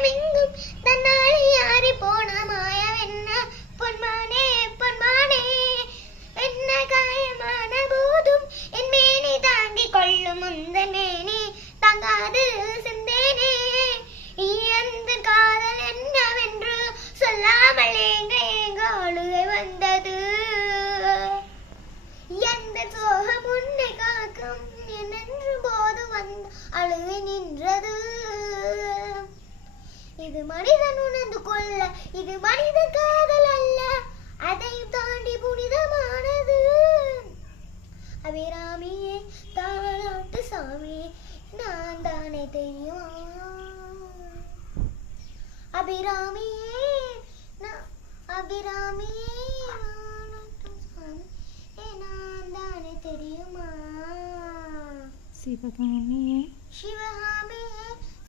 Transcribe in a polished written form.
மனமெங்கும் தன்னாலே யாரி போன மாயம் என்ன பொன்மானே பொன்மானே என்ன காயமான போதும் என் மேனி தாங்கிக் கொள்ளும் முந்த மேனி தாங்காது சிந்தேனே அந்த காதல் என்னவென்று சொல்லாமல் ஏங்க ஏங்க அழுகை வந்தது எந்த சோகம் உன்னை காக்கும் என்று போது வந்த அழுகை நின்றது இது மனிதன் உணர்ந்து கொள்ள இது மனித காதல் அல்ல அதையும் தாண்டி புனிதமானது அபிராமியே தாளாட்டு சாமி நான் தானே தெரியுமா அபிராமியே அபிராமியே நான் தானே தெரியுமா சிவகாமியே சிவகாமியே